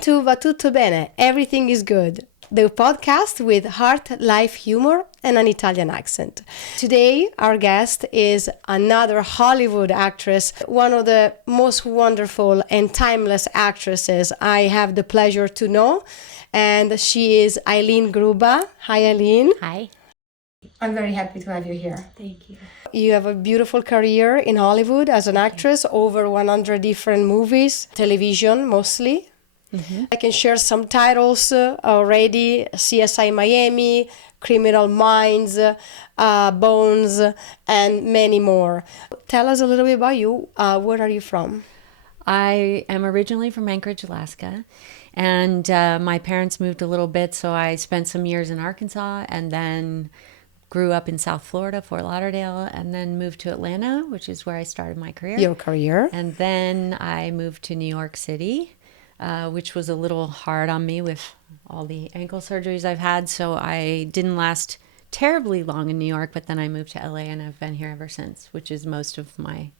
to Va Tutto Bene, Everything is Good, the podcast with heart, life, humor, and an Italian accent. Today, our guest is another Hollywood actress, one of the most wonderful and timeless actresses I have the pleasure to know, and she is Eileen Grubba. Hi, Eileen. Hi. I'm very happy to have you here. Thank you. You have a beautiful career in Hollywood as an actress, over 100 different movies, television mostly. Mm-hmm. I can share some titles already: CSI Miami, Criminal Minds, Bones, and many more. Tell us a little bit about you. Where are you from? I am originally from Anchorage, Alaska, and my parents moved a little bit, so I spent some years in Arkansas and then grew up in South Florida, Fort Lauderdale, and then moved to Atlanta, which is where I started my career. Your career. And then I moved to New York City, which was a little hard on me with all the ankle surgeries I've had. So I didn't last terribly long in New York, but then I moved to LA and I've been here ever since, which is most of my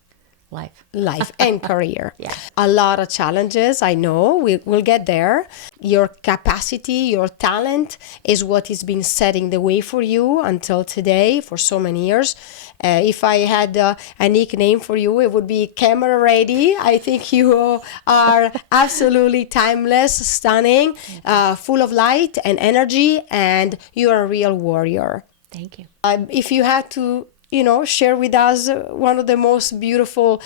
life and career. Yeah. A lot of challenges, I know. We'll get there. Your capacity, your talent is what has been setting the way for you until today for so many years. If I had a nickname for you, it would be Camera Ready. I think you are absolutely timeless, stunning, full of light and energy, and you're a real warrior. Thank you. If you had to share with us one of the most beautiful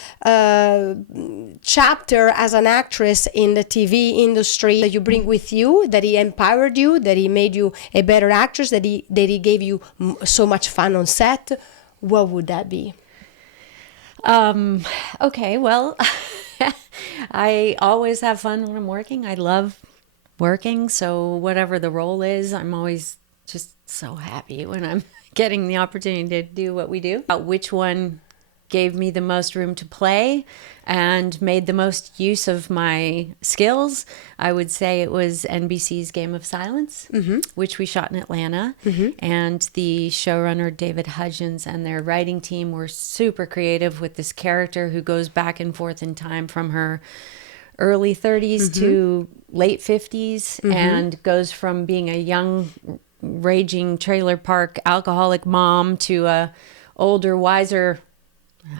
chapter as an actress in the TV industry that you bring with you, that he empowered you, that he made you a better actress, that he gave you so much fun on set, what would that be? Okay, well, I always have fun when I'm working. I love working, so whatever the role is, I'm always just so happy when I'm getting the opportunity to do what we do. Which one gave me the most room to play and made the most use of my skills? I would say it was NBC's Game of Silence, mm-hmm. which we shot in Atlanta. Mm-hmm. And the showrunner, David Hudgens, and their writing team were super creative with this character who goes back and forth in time from her early 30s mm-hmm. to late 50s mm-hmm. and goes from being a young raging trailer park alcoholic mom to a older, wiser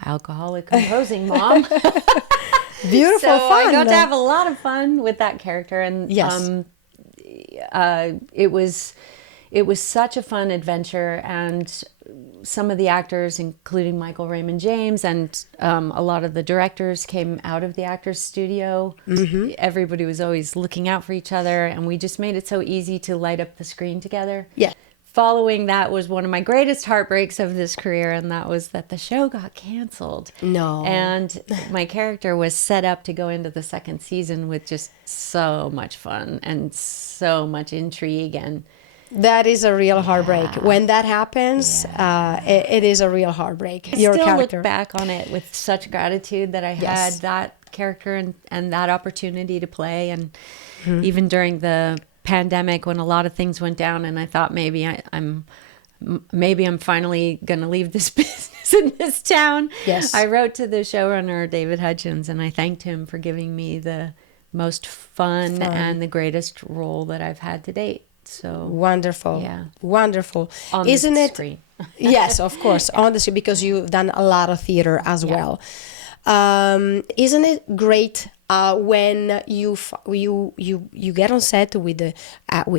alcoholic composing mom. Beautiful, so fun. I got to have a lot of fun with that character, and yes. It was such a fun adventure, and some of the actors, including Michael Raymond James, and a lot of the directors came out of the actors studio. Mm-hmm. Everybody was always looking out for each other, and we just made it so easy to light up the screen together. Yeah. Following that was one of my greatest heartbreaks of this career, and that was that the show got canceled. No. And my character was set up to go into the second season with just so much fun and so much intrigue, and that is a real heartbreak. When that happens, it is a real heartbreak. I still look back on it with such gratitude that I had that character and that opportunity to play. And mm-hmm. even during the pandemic, when a lot of things went down, and I thought maybe I'm finally going to leave this business in this town. Yes. I wrote to the showrunner, David Hudgens, and I thanked him for giving me the most fun and the greatest role that I've had to date. So wonderful. Yeah. Wonderful. On Isn't the it? Screen. Yes, of course. On the screen, because you've done a lot of theater as well. Isn't it great when you get on set with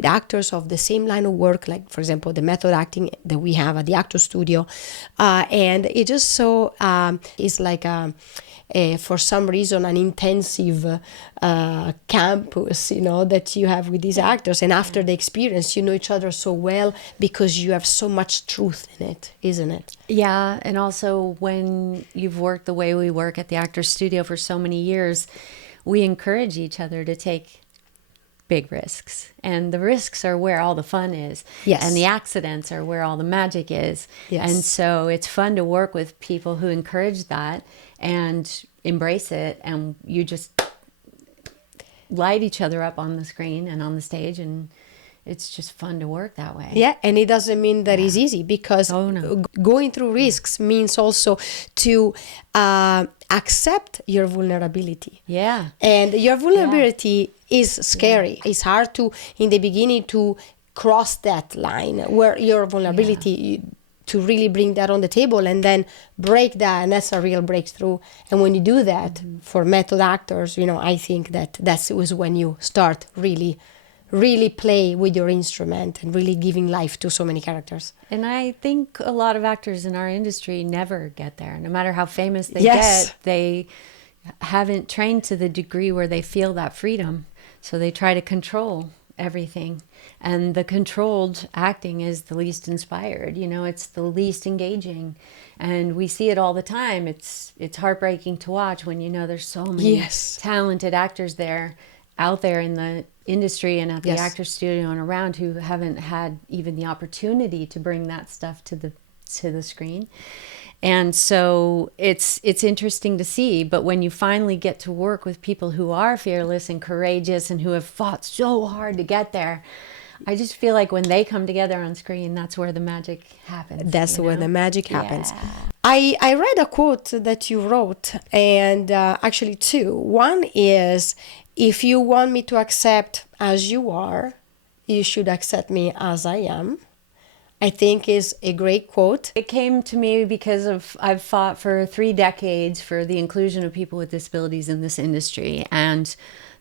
actors of the same line of work, like for example the method acting that we have at the actor studio, and it just so is like for some reason an intensive campus, that you have with these actors, and after the experience you know each other so well because you have so much truth in it, isn't it? Yeah, and also when you've worked the way we work at the Actors Studio for so many years, we encourage each other to take big risks, and the risks are where all the fun is. Yes. And the accidents are where all the magic is. Yes. And so it's fun to work with people who encourage that and embrace it, and you just light each other up on the screen and on the stage, and it's just fun to work that way. Yeah, and it doesn't mean that it's easy, because going through risks means also to accept your vulnerability. Yeah. And your vulnerability is scary. It's hard to, in the beginning, to cross that line where your vulnerability, to really bring that on the table and then break that. And that's a real breakthrough. And when you do that, for method actors, I think that was when you start really play with your instrument and really giving life to so many characters. And I think a lot of actors in our industry never get there. No matter how famous they Yes. get, they haven't trained to the degree where they feel that freedom. So they try to control everything. And the controlled acting is the least inspired. It's the least engaging. And we see it all the time. It's heartbreaking to watch when there's so many talented actors out there in the industry and at the actor's studio and around who haven't had even the opportunity to bring that stuff to the screen. And so it's interesting to see. But when you finally get to work with people who are fearless and courageous and who have fought so hard to get there, I just feel like when they come together on screen, that's where the magic happens. That's where the magic happens. Yeah. I read a quote that you wrote, and actually two. One is, if you want me to accept as you are, you should accept me as I am. I think is a great quote. It came to me because I've fought for 3 decades for the inclusion of people with disabilities in this industry. And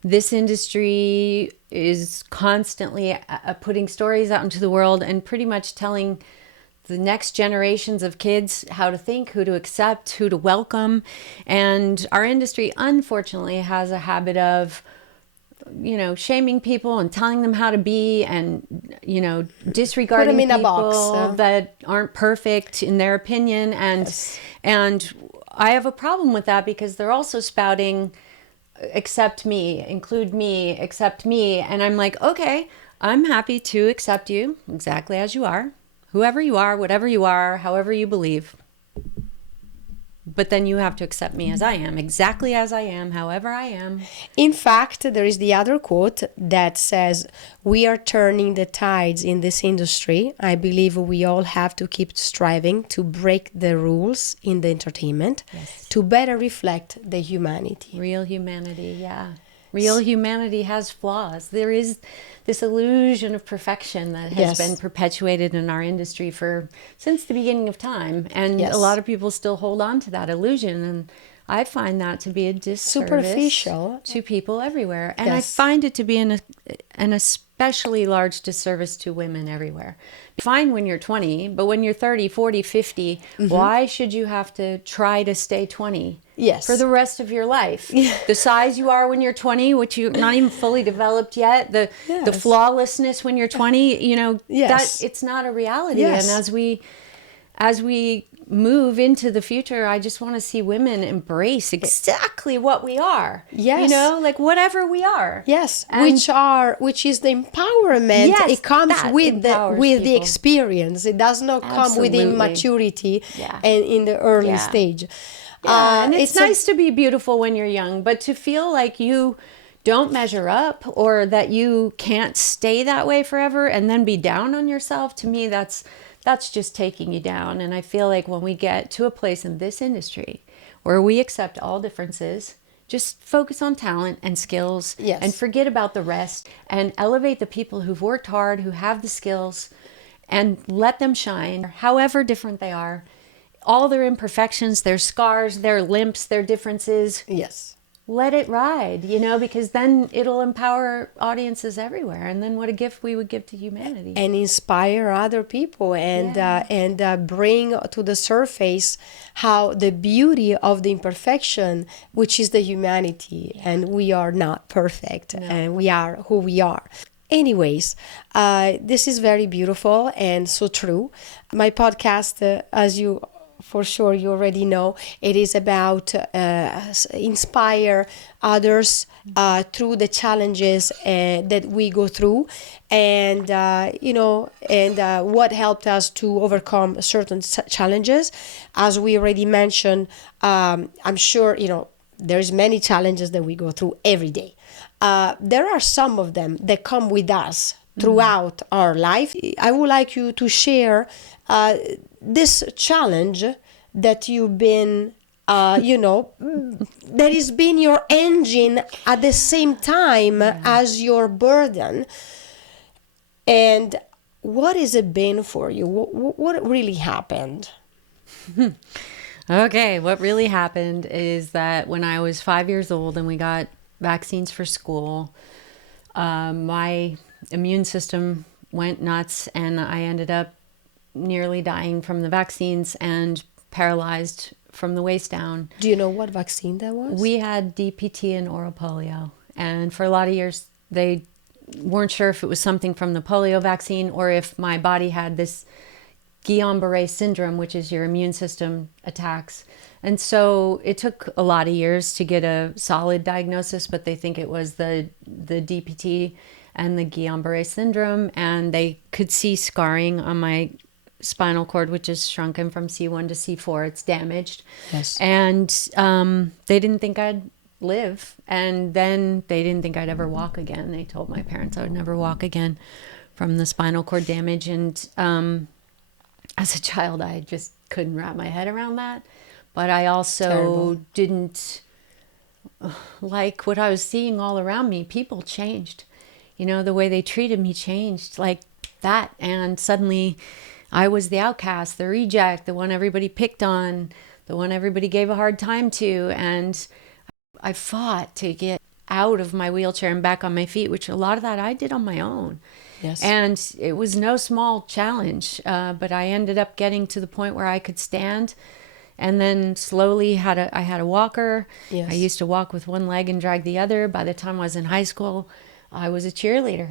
this industry is constantly putting stories out into the world and pretty much telling the next generations of kids how to think, who to accept, who to welcome. And our industry, unfortunately, has a habit of shaming people and telling them how to be and, disregarding in a people box, that aren't perfect in their opinion. And I have a problem with that because they're also spouting, accept me, include me, accept me. And I'm like, okay, I'm happy to accept you exactly as you are, whoever you are, whatever you are, however you believe. But then you have to accept me as I am, exactly as I am, however I am. In fact, there is the other quote that says, we are turning the tides in this industry. I believe we all have to keep striving to break the rules in the entertainment to better reflect the humanity. Real humanity, yeah. Real humanity has flaws. There is this illusion of perfection that has been perpetuated in our industry since the beginning of time. And a lot of people still hold on to that illusion. And I find that to be a disservice superficial to people everywhere. And I find it to be an especially large disservice to women everywhere. Fine when you're 20, but when you're 30, 40, 50, why should you have to try to stay 20? Yes. For the rest of your life. The size you are when you're 20, which you're not even fully developed yet, the flawlessness when you're 20, that it's not a reality. Yes. And as we move into the future, I just want to see women embrace exactly what we are. Yes. Like whatever we are. Yes. And which is the empowerment. Yes, it comes with the people. experience. It does not come with immaturity and in the early stage. Yeah, and it's nice to be beautiful when you're young, but to feel like you don't measure up or that you can't stay that way forever and then be down on yourself, to me, that's just taking you down. And I feel like when we get to a place in this industry where we accept all differences, just focus on talent and skills and forget about the rest and elevate the people who've worked hard, who have the skills, and let them shine, however different they are. All their imperfections, their scars, their limps, their differences. Yes. Let it ride, because then it'll empower audiences everywhere. And then what a gift we would give to humanity. And inspire other people and bring to the surface how the beauty of the imperfection, which is the humanity. Yeah. And we are not perfect and we are who we are. Anyways, this is very beautiful and so true. My podcast, as you for sure you already know, it is about inspire others through the challenges that we go through, and what helped us to overcome certain challenges. As we already mentioned, I'm sure there's many challenges that we go through every day. There are some of them that come with us throughout our life. I would like you to share this challenge that you've been you know, that is being your engine at the same time as your burden. And what has it been for you? What really happened? Okay, what really happened is that when I was 5 years old and we got vaccines for school, my immune system went nuts and I ended up nearly dying from the vaccines and paralyzed from the waist down. Do you know what vaccine that was? We had DPT and oral polio. And for a lot of years, they weren't sure if it was something from the polio vaccine or if my body had this Guillain-Barré syndrome, which is your immune system attacks. And so it took a lot of years to get a solid diagnosis, but they think it was the DPT and the Guillain-Barré syndrome. And they could see scarring on my spinal cord, which is shrunken from C1 to C4. It's damaged. Yes. And they didn't think I'd live. And then they didn't think I'd ever walk again. They told my parents I would never walk again from the spinal cord damage. And as a child, I just couldn't wrap my head around that. But I also didn't like what I was seeing all around me. People changed. You know, the way they treated me changed like that. And suddenly I was the outcast, the reject, the one everybody picked on, the one everybody gave a hard time to. And I fought to get out of my wheelchair and back on my feet, which a lot of that I did on my own. Yes. And it was no small challenge, but I ended up getting to the point where I could stand, and then slowly I had a walker. Yes. I used to walk with one leg and drag the other. By the time I was in high school, I was a cheerleader.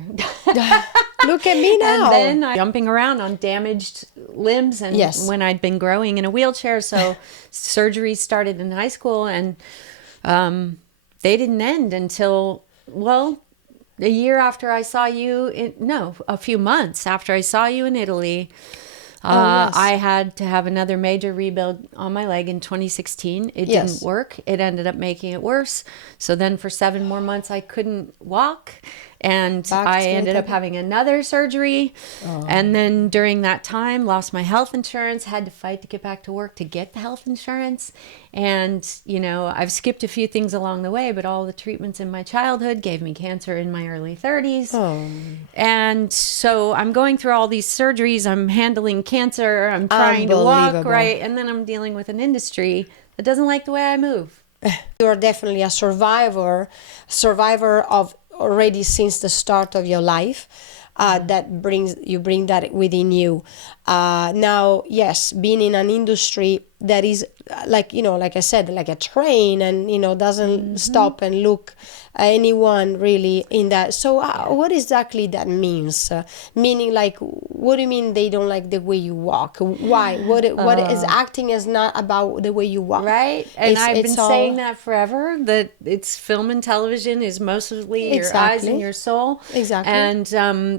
Look at me now. And then I jumping around on damaged limbs, and when I'd been growing in a wheelchair. So surgeries started in high school, and they didn't end until, well, a year after I saw you, a few months after I saw you in Italy, I had to have another major rebuild on my leg in 2016. It didn't work. It ended up making it worse. So then for 7 more months, I couldn't walk. And I ended up having another surgery. And then during that time, lost my health insurance, had to fight to get back to work to get the health insurance. And, you know, I've skipped a few things along the way, but all the treatments in my childhood gave me cancer in my early 30s. And so I'm going through all these surgeries. I'm handling cancer. I'm trying to walk, right? And then I'm dealing with an industry that doesn't like the way I move. You're definitely a survivor of already since the start of your life. That bring that within you. Now, yes, being in an industry that is like I said, like a train, and doesn't stop and look anyone really in that. So what exactly that means? Meaning, like, what do you mean they don't like the way you walk? Why? What is acting is not about the way you walk, right? And I've been saying that forever, that it's film and television is mostly your eyes and your soul. Exactly. And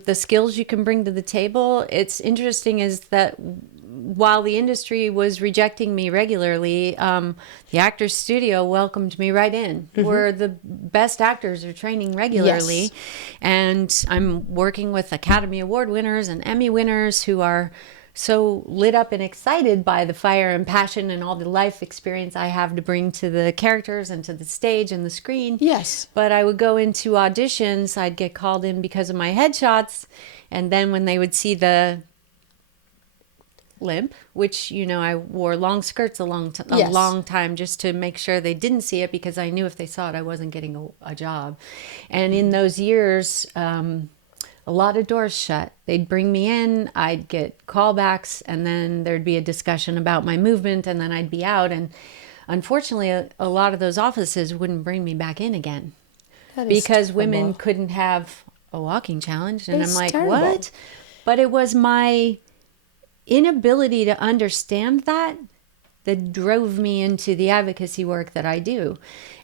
the skills you can bring to the table. It's interesting is that while the industry was rejecting me regularly, the Actors Studio welcomed me right in, where the best actors are training regularly. And I'm working with Academy Award winners and Emmy winners who are so lit up and excited by the fire and passion and all the life experience I have to bring to the characters and to the stage and the screen. Yes. But I would go into auditions, I'd get called in because of my headshots, and then when they would see the limp, which, I wore long skirts a long time just to make sure they didn't see it, because I knew if they saw it, I wasn't getting a job. And in those years, a lot of doors shut. They'd bring me in, I'd get callbacks, and then there'd be a discussion about my movement, and then I'd be out. And unfortunately, a lot of those offices wouldn't bring me back in again because women couldn't have a walking challenge. And I'm like, terrible. What? But it was my inability to understand that drove me into the advocacy work that I do.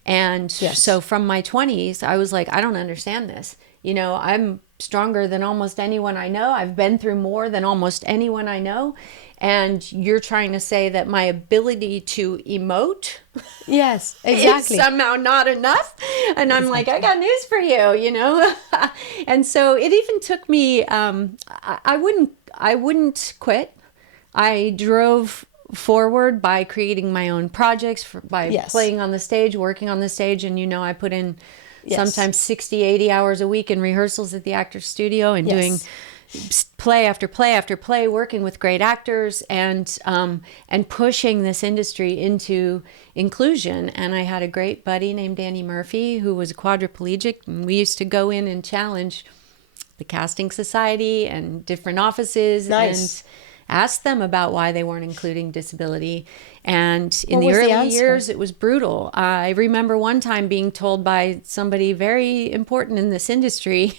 And so from my 20s, I was like, I don't understand this. I'm stronger than almost anyone I know. I've been through more than almost anyone I know. And you're trying to say that my ability to emote yes, exactly. is somehow not enough. And I'm like, I got news for you, And so it even took me, I wouldn't quit. I drove forward by creating my own projects, by Yes. playing on the stage, working on the stage. And, you know, I put in Yes. sometimes 60, 80 hours a week in rehearsals at the Actors Studio and Yes. doing play after play after play, working with great actors and pushing this industry into inclusion. And I had a great buddy named Danny Murphy who was a quadriplegic, and we used to go in and challenge the casting society and different offices Nice. and ask them about why they weren't including disability. And in What the was the early answer? years, it was brutal. I remember one time being told by somebody very important in this industry,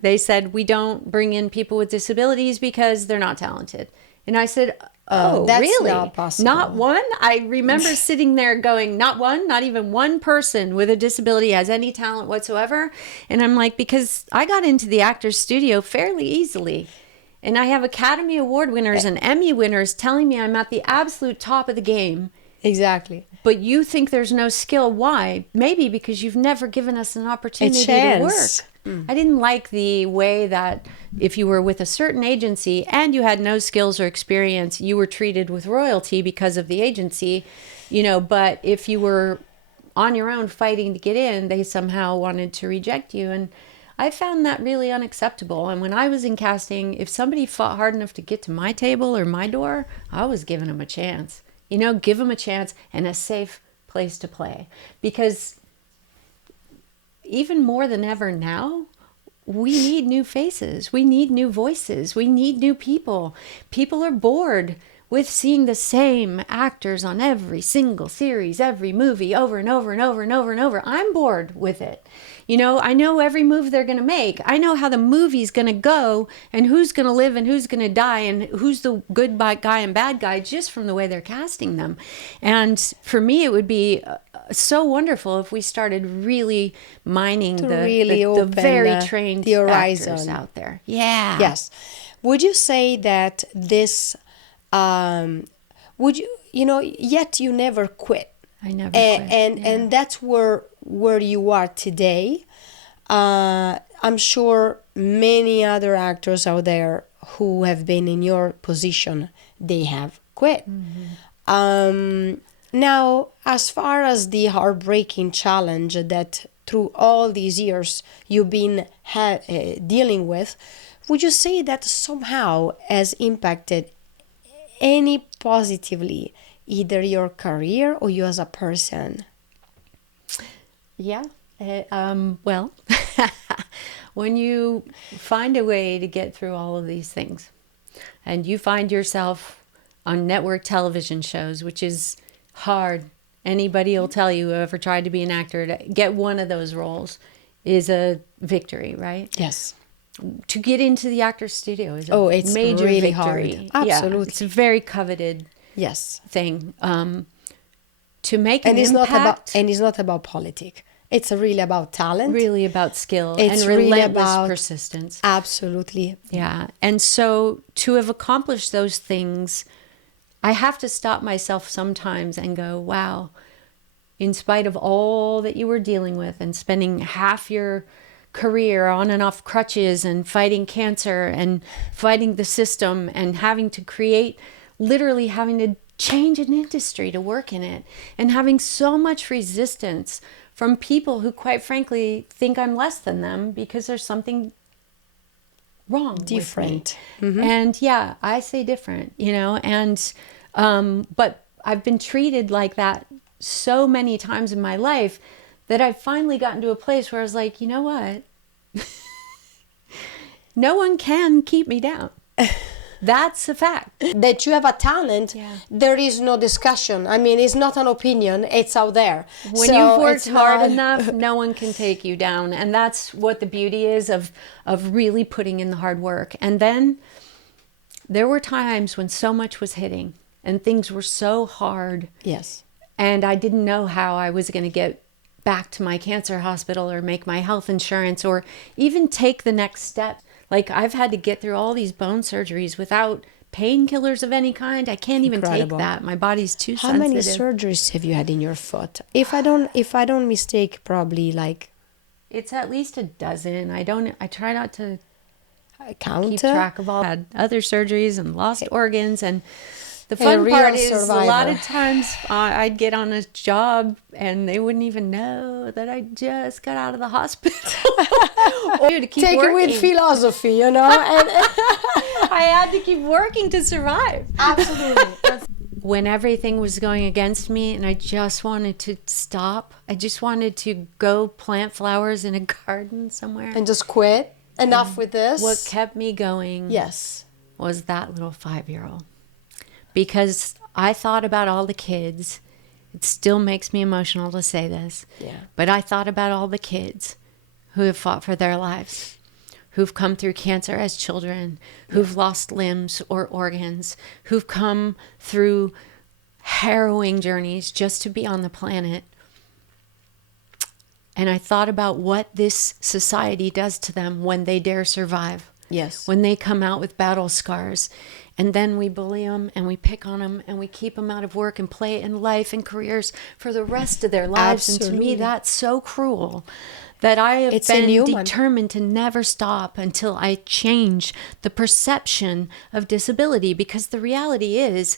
they said, we don't bring in people with disabilities because they're not talented. And I said, oh, that's really? not possible. Not one? I remember sitting there going, not one, not even one person with a disability has any talent whatsoever. And I'm like, because I got into the Actors Studio fairly easily. And I have Academy Award winners and Emmy winners telling me I'm at the absolute top of the game. Exactly. But you think there's no skill. Why? Maybe because you've never given us an opportunity to chance. work. I didn't like the way that if you were with a certain agency and you had no skills or experience, you were treated with royalty because of the agency, you know, but if you were on your own fighting to get in, they somehow wanted to reject you. And I found that really unacceptable. And when I was in casting, if somebody fought hard enough to get to my table or my door, I was giving them a chance. You know, give them a chance and a safe place to play. Because even more than ever now, we need new faces. We need new voices. We need new people. People are bored with seeing the same actors on every single series, every movie over and over and over and over and over. I'm bored with it. You know, I know every move they're going to make. I know how the movie's going to go and who's going to live and who's going to die and who's the good guy and bad guy just from the way they're casting them. And for me, it would be so wonderful if we started really mining the very trained the horizon actors out there. Yeah. Yes. Would you say that this, yet you never quit? I never quit. And that's where you are today. I'm sure many other actors out there who have been in your position, they have quit. Now, as far as the heartbreaking challenge that through all these years you've been dealing with, would you say that somehow has impacted any positively either your career or you as a person? Yeah. Well, when you find a way to get through all of these things and you find yourself on network television shows, which is hard. Anybody will tell you who ever tried to be an actor, to get one of those roles is a victory, right? Yes. To get into the Actors Studio is a major really victory. hard. Absolutely. Yeah, it's a very coveted thing. To make an impact. It's not about politics. It's really about talent. Really about skill it's and really relentless about persistence. Absolutely. Yeah. And so to have accomplished those things, I have to stop myself sometimes and go, wow, in spite of all that you were dealing with and spending half your career on and off crutches and fighting cancer and fighting the system and literally having to change an industry to work in it and having so much resistance from people who quite frankly think I'm less than them because there's something wrong different with me. And yeah, I say different, you know, and but I've been treated like that so many times in my life that I've finally gotten to a place where I was like, you know what? No one can keep me down. That's a fact. That you have a talent, there is no discussion. I mean, it's not an opinion, it's out there. When you've worked hard enough, no one can take you down. And that's what the beauty is of really putting in the hard work. And then there were times when so much was hitting and things were so hard. Yes. And I didn't know how I was going to get back to my cancer hospital or make my health insurance or even take the next step. Like I've had to get through all these bone surgeries without painkillers of any kind. I can't even take that. My body's too sensitive. How many surgeries have you had in your foot? If I don't mistake, probably like it's at least a dozen. I try not to count. Keep track of all. I had other surgeries and lost organs and The fun real part is a lot survivor. of times I'd get on a job and they wouldn't even know that I just got out of the hospital. Or to keep Take it working. with philosophy, you know. And I had to keep working to survive. absolutely. When everything was going against me and I just wanted to stop, I just wanted to go plant flowers in a garden somewhere. And just quit. Enough with this. What kept me going Yes. was that little 5-year-old. Because I thought about all the kids. It still makes me emotional to say this. Yeah. But I thought about all the kids who have fought for their lives, who've come through cancer as children, who've lost limbs or organs, who've come through harrowing journeys just to be on the planet. And I thought about what this society does to them when they dare survive. Yes. When they come out with battle scars. And then we bully them and we pick on them and we keep them out of work and play and life and careers for the rest of their lives. Absolutely. And to me, that's so cruel that I have It's been inhuman. determined to never stop until I change the perception of disability. Because the reality is,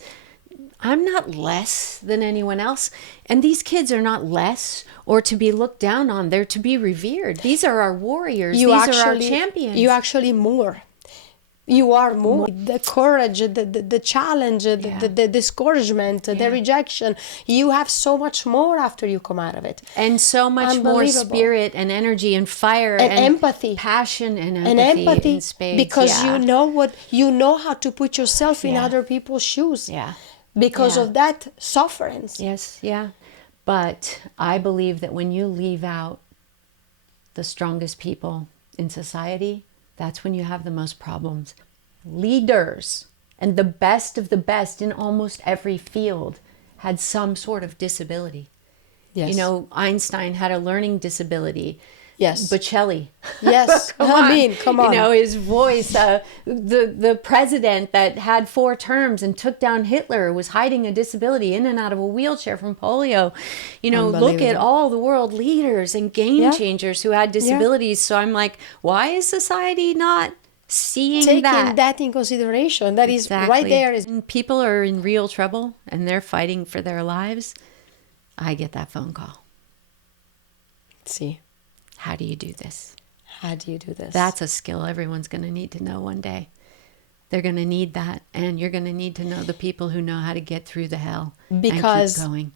I'm not less than anyone else. And these kids are not less or to be looked down on. They're to be revered. These are our warriors. These are our champions. You actually more. You are more. The courage, the challenge, the discouragement, the rejection. You have so much more after you come out of it. And so much more spirit and energy and fire and empathy, passion and empathy in spades. Because you know how to put yourself in other people's shoes. Yeah. Because of that sufferance. Yes, yeah. But I believe that when you leave out the strongest people in society, that's when you have the most problems. Leaders and the best of the best in almost every field had some sort of disability. Yes. You know, Einstein had a learning disability. Yes. Bocelli. Yes. Come on. You know, his voice. The president that had 4 terms and took down Hitler was hiding a disability in and out of a wheelchair from polio. You know, look at all the world leaders and game changers who had disabilities. So I'm like, why is society not taking that in consideration? That is right there. When people are in real trouble and they're fighting for their lives, I get that phone call. See. How do you do this? How do you do this? That's a skill everyone's going to need to know one day. They're going to need that. And you're going to need to know the people who know how to get through the hell and keep going.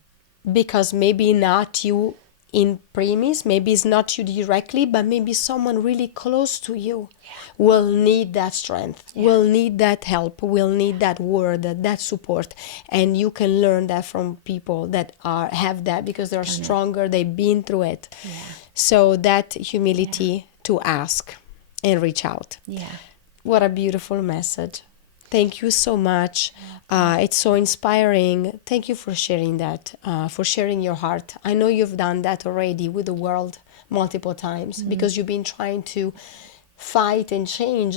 Because maybe not you in premise, maybe it's not you directly, but maybe someone really close to you will need that strength, will need that help, will need that word, that support. And you can learn that from people that have that because they're stronger, they've been through it. Yeah. So that humility to ask and reach out. Yeah. What a beautiful message. Thank you so much. It's so inspiring. Thank you for sharing that, for sharing your heart. I know you've done that already with the world multiple times because you've been trying to fight and change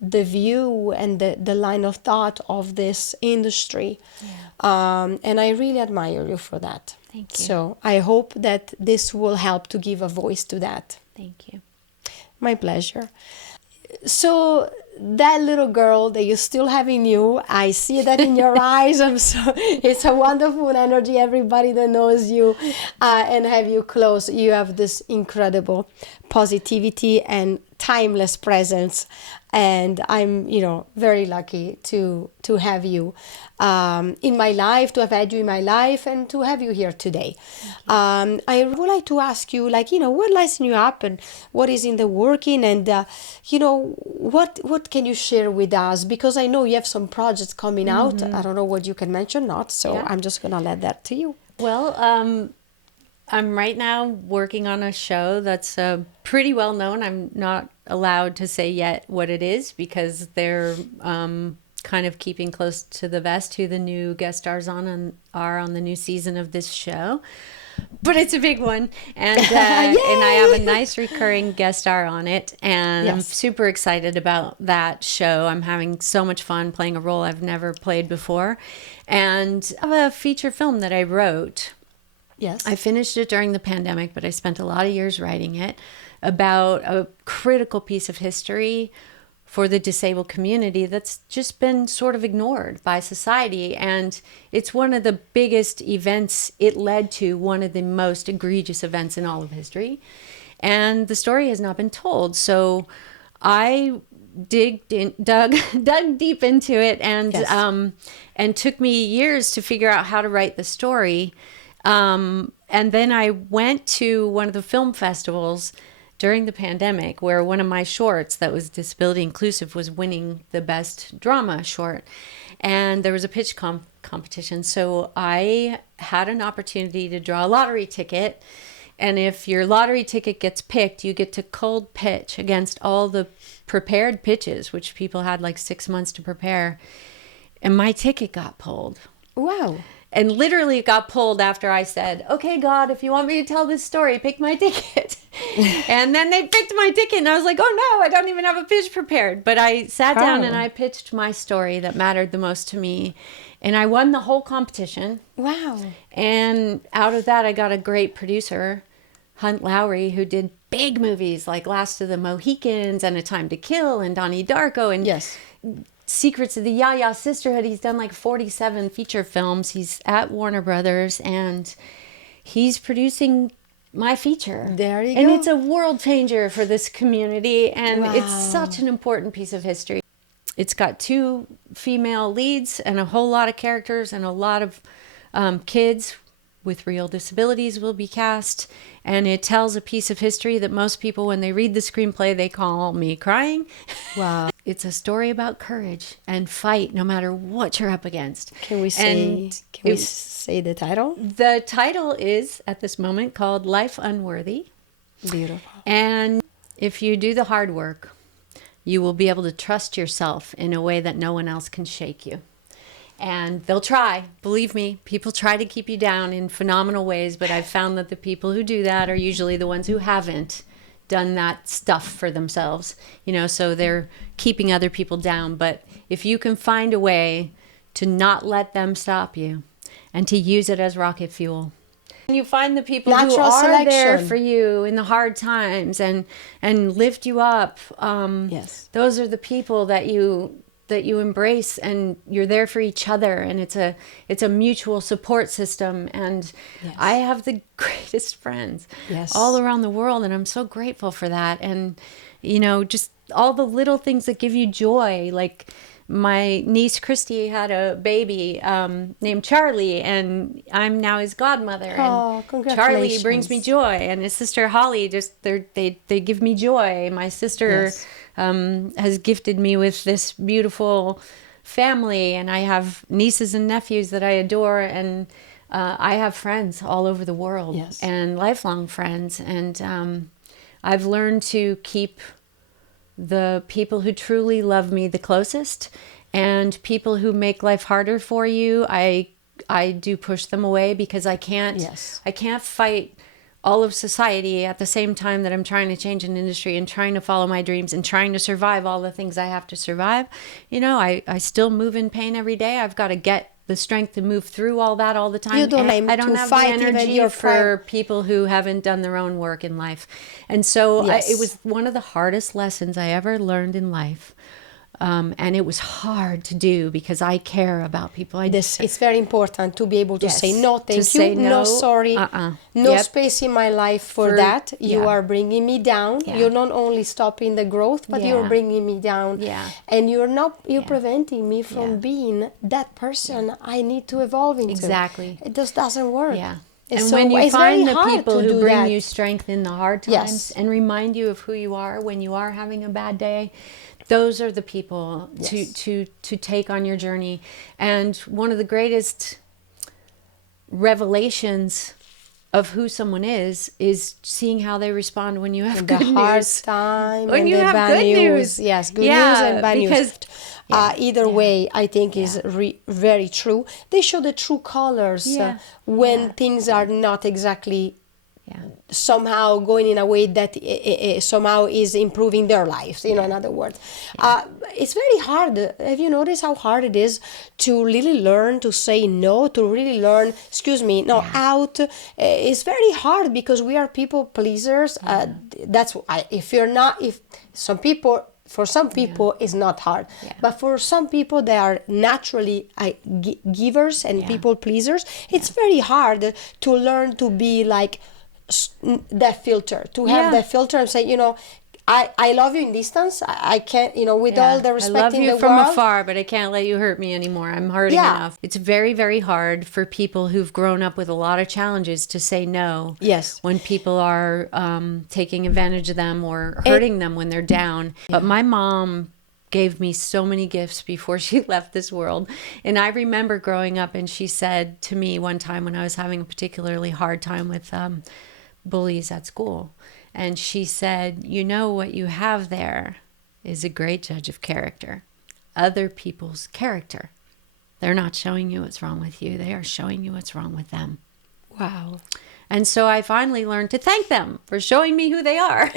the view and the line of thought of this industry. Yeah. And I really admire you for that. Thank you. So I hope that this will help to give a voice to that. Thank you. My pleasure. So that little girl that you still have in you, I see that in your eyes. It's a wonderful energy. Everybody that knows you and have you close, you have this incredible positivity and timeless presence. And I'm, very lucky to have you in my life, to have had you in my life, and to have you here today. I would like to ask you, what lights you up, and what is in the working, and what can you share with us? Because I know you have some projects coming out. I don't know what you can mention, not. So I'm just gonna let that to you. Well, I'm right now working on a show that's pretty well known. I'm not allowed to say yet what it is because they're kind of keeping close to the vest who the new guest stars are on the new season of this show. But it's a big one, and and I have a nice recurring guest star on it, and I'm super excited about that show. I'm having so much fun playing a role I've never played before, and I have a feature film that I wrote. Yes. I finished it during the pandemic, but I spent a lot of years writing it about a critical piece of history for the disabled community that's just been sort of ignored by society. And it's one of the biggest events. It led to one of the most egregious events in all of history. And the story has not been told. So I dug deep into it, and and took me years to figure out how to write the story. And then I went to one of the film festivals during the pandemic, where one of my shorts that was disability inclusive was winning the best drama short. And there was a pitch competition. So I had an opportunity to draw a lottery ticket. And if your lottery ticket gets picked, you get to cold pitch against all the prepared pitches, which people had like 6 months to prepare. And my ticket got pulled. Wow. And literally it got pulled after I said, okay, God, if you want me to tell this story, pick my ticket. And then they picked my ticket, and I was like, oh no, I don't even have a pitch prepared. But I sat down and I pitched my story that mattered the most to me. And I won the whole competition. Wow. And out of that, I got a great producer, Hunt Lowry, who did big movies like Last of the Mohicans and A Time to Kill and Donnie Darko and Secrets of the Yaya Sisterhood. He's done like 47 feature films. He's at Warner Brothers, and he's producing my feature. There you go. And it's a world changer for this community, and it's such an important piece of history. It's got 2 female leads and a whole lot of characters, and a lot of kids with real disabilities will be cast. And it tells a piece of history that most people, when they read the screenplay, they call me crying. Wow. It's a story about courage and fight no matter what you're up against. Can we say say the title? The title is, at this moment, called Life Unworthy. Beautiful. And if you do the hard work, you will be able to trust yourself in a way that no one else can shake you. And they'll try. Believe me, people try to keep you down in phenomenal ways, but I've found that the people who do that are usually the ones who haven't done that stuff for themselves, you know, so they're keeping other people down. But if you can find a way to not let them stop you and to use it as rocket fuel, and you find the people who are there for you in the hard times and lift you up, those are the people that you embrace, and you're there for each other, and it's a mutual support system. And I have the greatest friends all around the world, and I'm so grateful for that. And you know, just all the little things that give you joy, like my niece Christy had a baby named Charlie, and I'm now his godmother. Oh, and Charlie brings me joy, and his sister Holly, just they give me joy. My sister has gifted me with this beautiful family, and I have nieces and nephews that I adore, and I have friends all over the world, and lifelong friends. And I've learned to keep the people who truly love me the closest, and people who make life harder for you, I do push them away, because I can't fight all of society at the same time that I'm trying to change an industry and trying to follow my dreams and trying to survive all the things I have to survive. You know, I still move in pain every day. I've got to get the strength to move through all that all the time. I don't have the energy for people who haven't done their own work in life. And so it was one of the hardest lessons I ever learned in life. And it was hard to do, because I care about people. It's very important to be able to say no, thank you, no, sorry, no space in my life for that. You are bringing me down. You're not only stopping the growth, but you're bringing me down. And you're preventing me from being that person I need to evolve into. Exactly. It just doesn't work. And when you find the people who bring you strength in the hard times and remind you of who you are when you are having a bad day, those are the people to take on your journey. And one of the greatest revelations of who someone is seeing how they respond when you have good news. The hard time when and you the have bad good news. news. Yes, good news and bad news. Either way, I think is very true. They show the true colors when things are not exactly somehow going in a way that somehow is improving their lives, you know, in other words. It's very hard. Have you noticed how hard it is to really learn to say no, to really learn, out? It's very hard, because we are people pleasers. That's why if some people For some people, it's not hard. Yeah. But for some people, they are naturally givers and people pleasers. It's very hard to learn to be like that filter, to have that filter and say, you know, I love you in distance. I can't, you know, with all the respect in the world. I love you from afar, but I can't let you hurt me anymore. I'm hurting enough. It's very, very hard for people who've grown up with a lot of challenges to say no. Yes. When people are taking advantage of them or hurting them when they're down. But my mom gave me so many gifts before she left this world. And I remember growing up, and she said to me one time when I was having a particularly hard time with bullies at school. And she said, you know, what you have there is a great judge of character. Other people's character. They're not showing you what's wrong with you. They are showing you what's wrong with them. Wow. And so I finally learned to thank them for showing me who they are.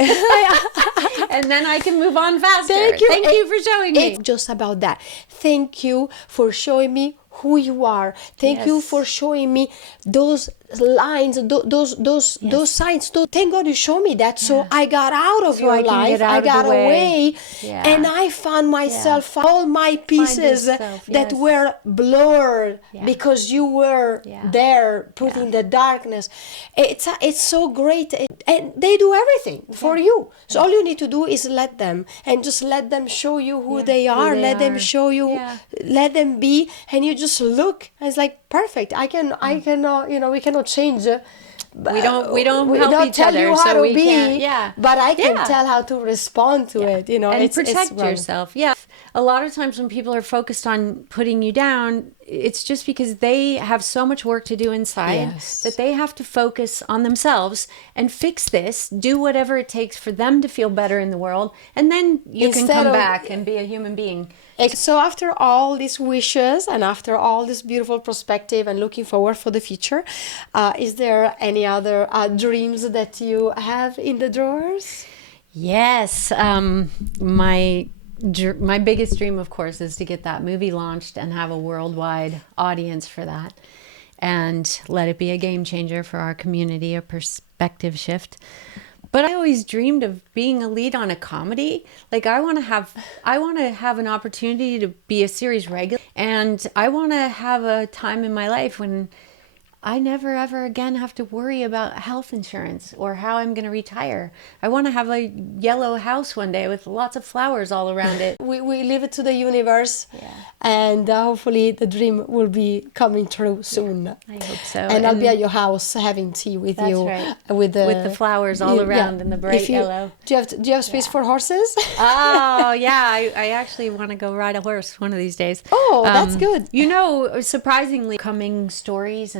And then I can move on faster. Thank you for showing me. It's just about that. Thank you for showing me who you are. Thank you for showing me those lines, those signs. Thank God you showed me that. So I got out of your life. I got away. And I found myself, all my pieces that were blurred because you were there, put in the darkness. It's so great. And they do everything for you. So all you need to do is let them, and just let them show you who they are. Let them show you, let them be, and you just look. And it's like, perfect. I cannot, you know, we cannot change. We don't help each tell other, you how so to we be, can't. but I can tell how to respond to it. You know, and it's protect yourself. Yeah, a lot of times when people are focused on putting you down, it's just because they have so much work to do inside that they have to focus on themselves and fix this. Do whatever it takes for them to feel better in the world, and then you can come back and be a human being. So after all these wishes and after all this beautiful perspective and looking forward for the future, is there any other dreams that you have in the drawers? Yes. My biggest dream, of course, is to get that movie launched and have a worldwide audience for that, and let it be a game changer for our community, a perspective shift. But I always dreamed of being a lead on a comedy. Like I want to have an opportunity to be a series regular, and I want to have a time in my life when I never ever again have to worry about health insurance or how I'm going to retire. I want to have a yellow house one day with lots of flowers all around it. We leave it to the universe, and hopefully the dream will be coming true soon. I hope so. And I'll be at your house having tea with you. Right. With the flowers all around in the bright yellow. Do you have space for horses? Oh, yeah. I actually want to go ride a horse one of these days. Oh, that's good. You know, surprisingly, coming stories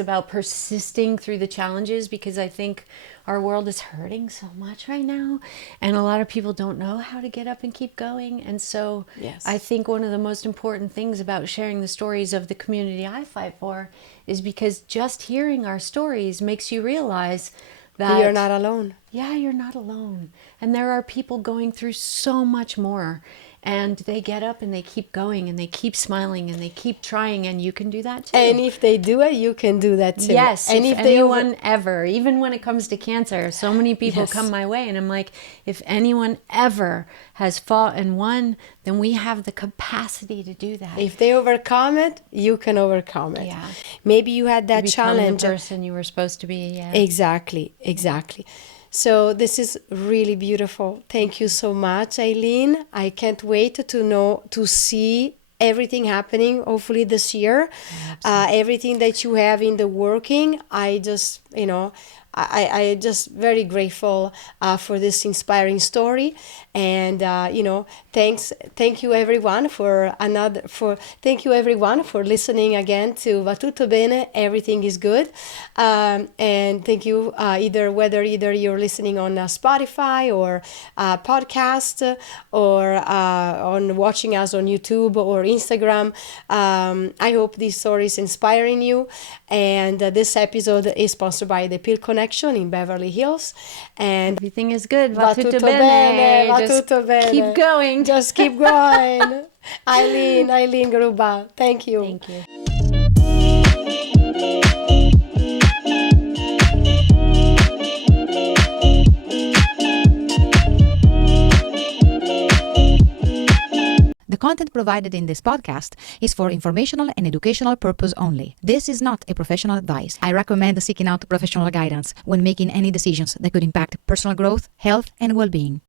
about persisting through the challenges, because I think our world is hurting so much right now, and a lot of people don't know how to get up and keep going. And so I think one of the most important things about sharing the stories of the community I fight for is because just hearing our stories makes you realize that you're not alone. Yeah, you're not alone. And there are people going through so much more. And they get up and they keep going and they keep smiling and they keep trying, and you can do that too. And if they do it, you can do that too. Yes, and if anyone ever, even when it comes to cancer, so many people come my way, and I'm like, if anyone ever has fought and won, then we have the capacity to do that. If they overcome it, you can overcome it. Yeah. Maybe you had that challenge. The person you were supposed to be. Yeah. Exactly. So this is really beautiful. Thank you so much, Eileen. I can't wait to see everything happening, hopefully this year. Everything that you have in the working. I just just very grateful for this inspiring story, and thank you everyone for listening again to Tutto Bene. Everything is good, and thank you whether you're listening on Spotify or podcast or on watching us on YouTube or Instagram. I hope this story is inspiring you, and this episode is sponsored by the Pill Connection in Beverly Hills, and everything is good. Tutto bene. Keep going. Just keep going. Eileen Grubba. Thank you. Thank you. content provided in this podcast is for informational and educational purpose only. This is not a professional advice. I recommend seeking out professional guidance when making any decisions that could impact personal growth, health, and well-being.